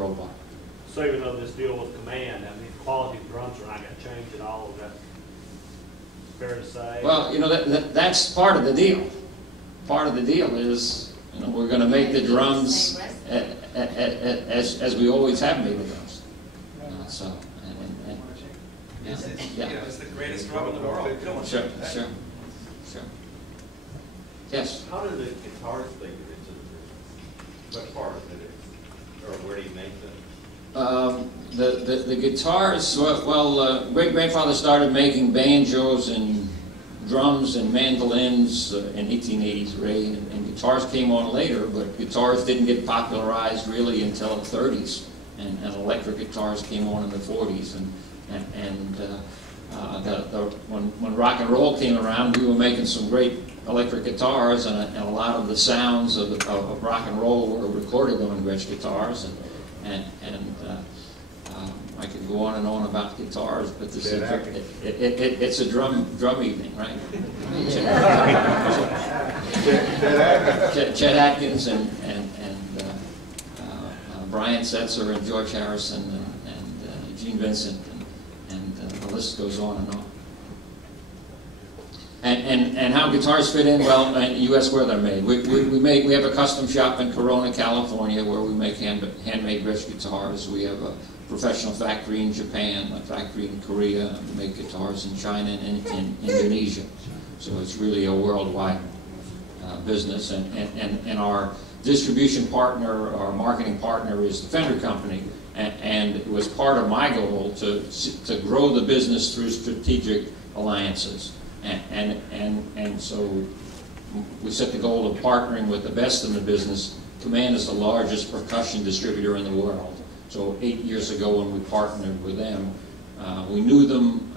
worldwide. So even though this deal with Command, I mean, quality of drums are not going to change at all. Is that fair to say? Well, you know, that's part of the deal. Part of the deal is, you know, we're going to make the drums as we always have made the drums. So, yeah. You know, it's the greatest drum in the world. Sure. Yes. How do the guitars figure into the business? What part of it is, or where do you make them? The guitars, well, great-grandfather started making banjos and drums and mandolins in 1883, and guitars came on later, but guitars didn't get popularized really until the 30s, and electric guitars came on in the 40s, when rock and roll came around, we were making some great electric guitars, and a lot of the sounds of rock and roll were recorded on Gretsch guitars, and I could go on and on about guitars, but this it's a drum evening, right? Chet Atkins and Brian Setzer and George Harrison and Gene Vincent, and the list goes on and on. And how guitars fit in? Well, U.S. where they're made. We have a custom shop in Corona, California, where we make handmade Gretsch guitars. We have a professional factory in Japan, a factory in Korea, and we make guitars in China and in Indonesia. So it's really a worldwide business. And our distribution partner, our marketing partner, is the Fender Company. And it was part of my goal to grow the business through strategic alliances. And so we set the goal of partnering with the best in the business. Command is the largest percussion distributor in the world. So 8 years ago when we partnered with them, we knew them,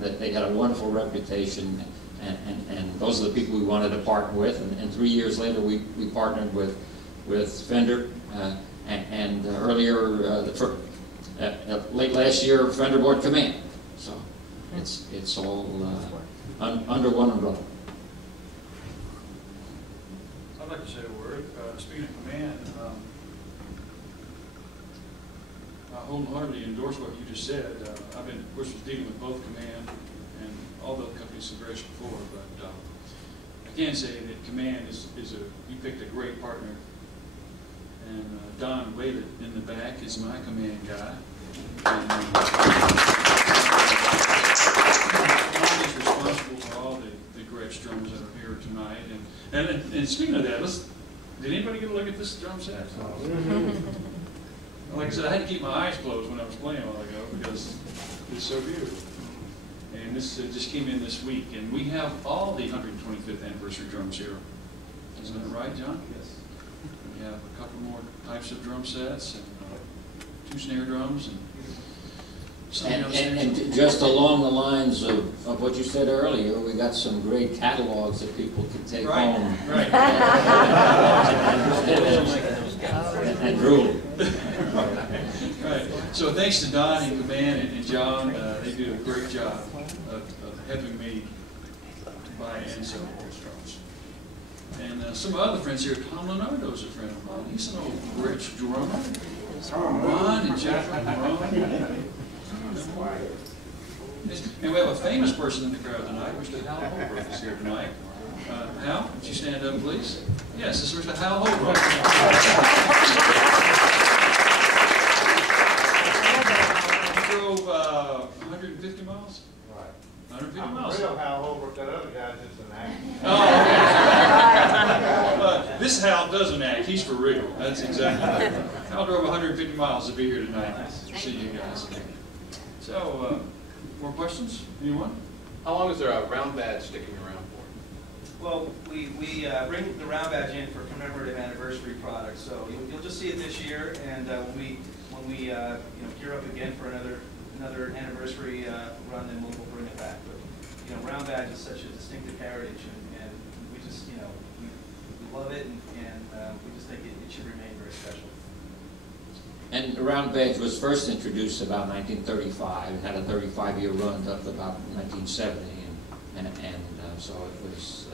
that they had a wonderful reputation, and those are the people we wanted to partner with. And 3 years later we partnered with Fender, and earlier, late last year, Fender bought Command. So it's all under one umbrella. I'd like to say a word. Speaking of Command, I wholeheartedly endorse what you just said. I've been, of course, dealing with both Command and all the other companies in Gretsch before, but I can say that Command you picked a great partner. And Don Whaley in the back is my Command guy. And, Don is responsible for all the Gretsch drums that are here tonight. And speaking of that, did anybody get a look at this drum set? Like I said, I had to keep my eyes closed when I was playing a while ago because it's so beautiful. And this just came in this week, and we have all the 125th anniversary drums here. Isn't that right, John? Yes. We have a couple more types of drum sets, and 2 snare drums, and just along the lines of what you said earlier, we got some great catalogs that people can take home. Right. And drool. Right. So thanks to Don and Command and John, they do a great job of helping me buy and sell those drums. And some other friends here, Tom Leonardo's a friend of mine. He's an old Gretsch drummer. Ron and Jeff and Ron. And we have a famous person in the crowd tonight. Mr. Hal Holbrook is here tonight. Hal, would you stand up, please? Yes, this is Mr. Hal Holbrook. He drove 150 miles? Right. 150 miles. Real Hal Holbrook, that other guy's just an actor. Oh, okay. This Hal doesn't act. He's for real. That's exactly right. Hal drove 150 miles to be here tonight. Nice to see you guys. So, more questions? Anyone? How long is there a round badge sticking around for? Well, we bring the round badge in for commemorative anniversary products. So you'll just see it this year, and when we gear up again for another anniversary run, then we'll bring it back. But round badge is such a distinctive heritage, and we just we love it, and we just think it should remain very special. And the round badge was first introduced about 1935 and had a 35-year run up to about 1970, and so it was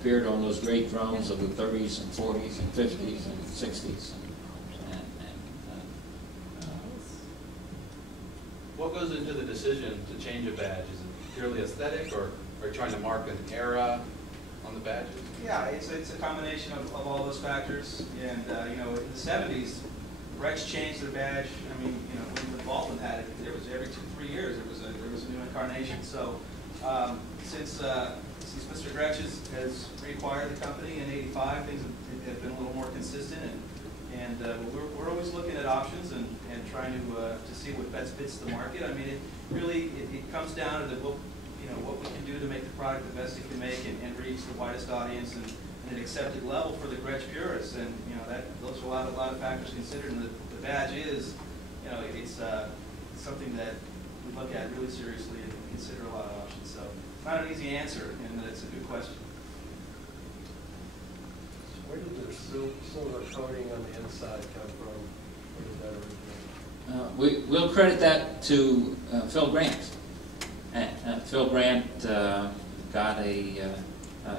appeared on those great drums of the 30s and 40s and 50s and 60s. What goes into the decision to change a badge? Is it purely aesthetic, or are you trying to mark an era on the badges? Yeah, it's a combination of all those factors. And you know, in the '70s, Gretsch changed their badge. I mean, you know, when Baldwin had it, there was every 2-3 years there was a new incarnation. So since Mr. Gretsch has reacquired the company in '85, things have been a little more consistent, and we're always looking at options and trying to see what best fits the market. I mean, it really comes down to what we can do to make the product the best it can make and reach the widest audience and an accepted level for the Gretsch purists. And you know, those are a lot of factors considered. And the badge is, you know, it's something that we look at really seriously and consider a lot of options. So it's not an easy answer, and it's a good question. Where did the silver coating on the inside come from? Where did that originate? We'll credit that to Phil Grant. Phil Grant got a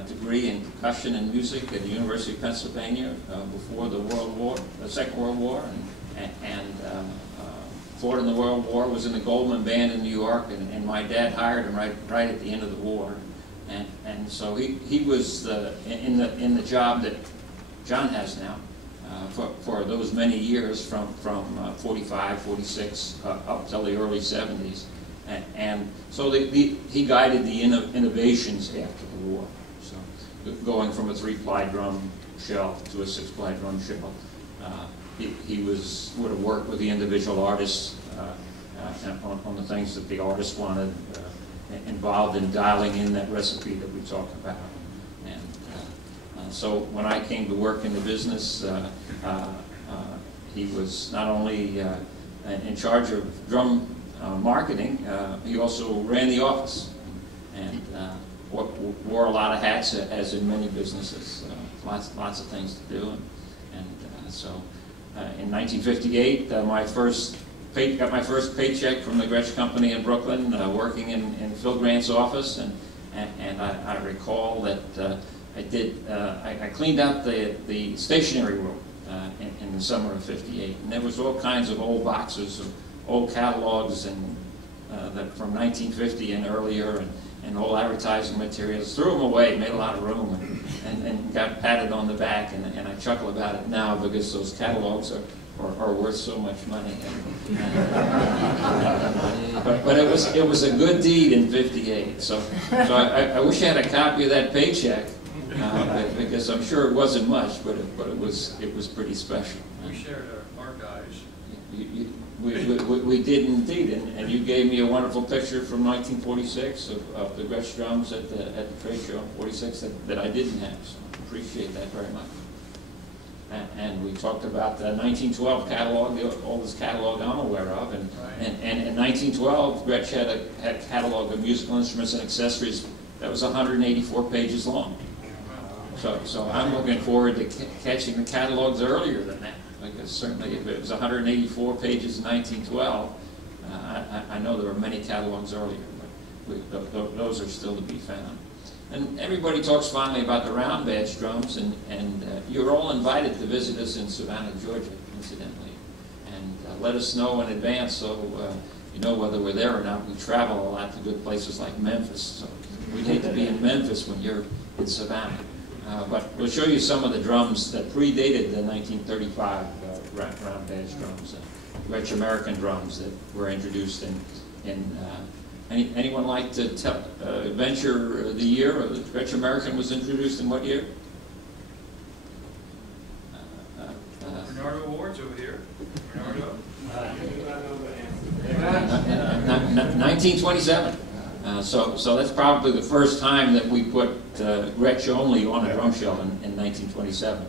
degree in percussion and music at the University of Pennsylvania before the Second World War, and fought in the World War, was in the Goldman Band in New York, and my dad hired him right at the end of the war, and so he was in the job that John has now for those many years from 45, 46 up till the early 70s. And so he guided the innovations after the war. So going from a 3-ply drum shell to a 6-ply drum shell, he would have worked with the individual artists on the things that the artist wanted, involved in dialing in that recipe that we talked about. And so when I came to work in the business, he was not only in charge of drum marketing, he also ran the office and wore a lot of hats, as in many businesses, lots of things to do. And so in 1958, got my first paycheck from the Gretsch Company in Brooklyn, working in Phil Grant's office, and I recall that I cleaned out the stationery room in the summer of '58, and there was all kinds of old boxes of old catalogs and that from 1950 and earlier, and old advertising materials. Threw them away, made a lot of room, and got patted on the back. And I chuckle about it now because those catalogs are worth so much money. But it was a good deed in '58. So I wish I had a copy of that paycheck because I'm sure it wasn't much, but it was pretty special. We shared our archives. We did indeed, and you gave me a wonderful picture from 1946 of the Gretsch drums at the trade show in '46 that I didn't have, so I appreciate that very much. And we talked about the 1912 catalog, the oldest catalog I'm aware of, and in 1912 Gretsch had a catalog of musical instruments and accessories that was 184 pages long. So I'm looking forward to catching the catalogs earlier than that. Because certainly if it was 184 pages in 1912, I know there were many catalogs earlier, but those are still to be found. And everybody talks fondly about the round badge drums, and you're all invited to visit us in Savannah, Georgia, incidentally. And let us know in advance so you know whether we're there or not. We travel a lot to good places like Memphis, so we'd hate to be in Memphis when you're in Savannah. But we'll show you some of the drums that predated the 1935 round badge drums, Gretsch American drums that were introduced anyone like to venture the year the Gretsch American was introduced in what year? Bernardo Awards over here. Bernardo. 1927. So that's probably the first time that we put Gretsch only on a drum shell in 1927.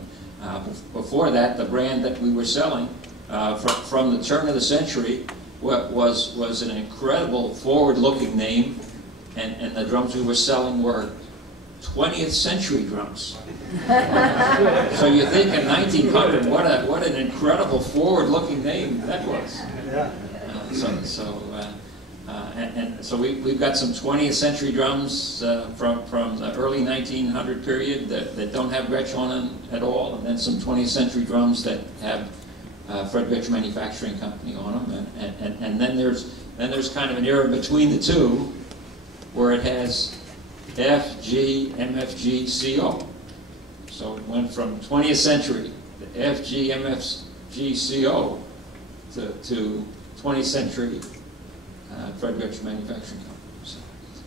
Before that, the brand that we were selling from the turn of the century was an incredible forward-looking name, and the drums we were selling were 20th century drums. So you think in 1900, what an incredible forward-looking name that was. And so we've got some 20th century drums from the early 1900 period that don't have Gretsch on them at all, and then some 20th century drums that have Fred Gretsch Manufacturing Company on them, and then there's kind of an era between the two where it has F, G, MFG, CO. So it went from 20th century, the F, G, MFG, CO, to 20th century Fred Gretsch Manufacturing Company.